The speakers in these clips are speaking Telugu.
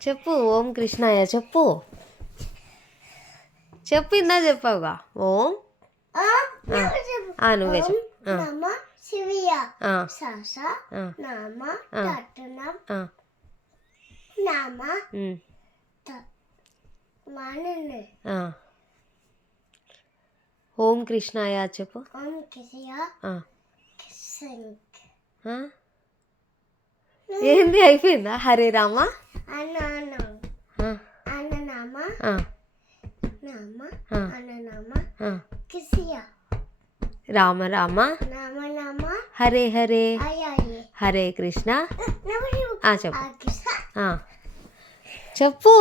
చెప్పు ఓం కృష్ణాయ చెప్పు చెప్పు ఇందా చెప్పావుగా ఓం నువ్వే చెప్పు నమ శివయ సస నమ తట్టనం నమ మాననే ఓం కృష్ణాయ చెప్పు ఓం కృష్ణయ ఏంది అయిపోయిందా హరే రామ అన్న అన్న నమ నమ అన్న నమ కృష్ణయ రామ రామ నమ నమ హరే హరే అయ్యే హరే కృష్ణ చెప్పు చెప్పు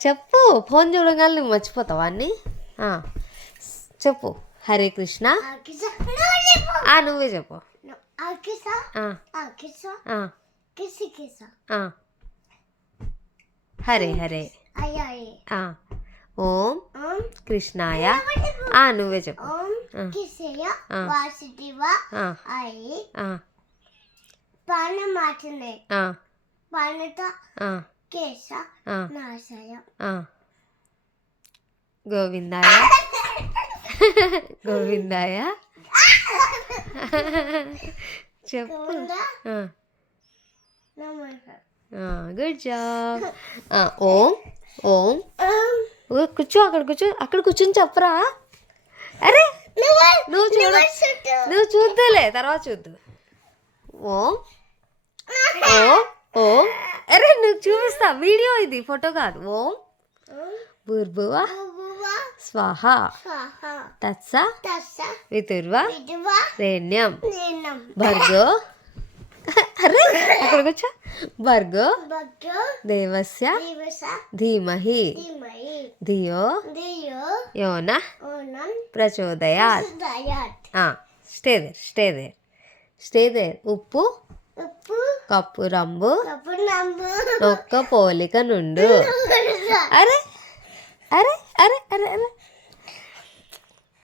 చెప్పు ఫోన్ చూడగానే నువ్వు మర్చిపోతావా అన్నీ చెప్పు హరే కృష్ణ నువ్వే చెప్పు హరే హరే ఓం కృష్ణాయ నువ్వే చెప్పు గోవిందాయ గోవిందాయ చెప్పు గుడ్ జాబ్ ఓం ఓం కూర్చో అక్కడ కూర్చొని చెప్పరా అరే నువ్వు చూద్దాలే తర్వాత చూద్దు ఓం ఓం ఓం అరే నువ్వు చూపిస్తా వీడియో ఇది ఫోటో కాదు ఓం భూర్భువ స్వాహ తత్స వితుర్వ రేణ్యం భర్గో అరే అక్కడికి వచ్చా భర్గో దేవస్య ధీమహి ధియో యోన ప్రచోదయాత్ స్టే దేర్ ఉప్పు కప్పు రంబు ఒక్క పోలిక నుండు అరే అరే అరే అరే అరే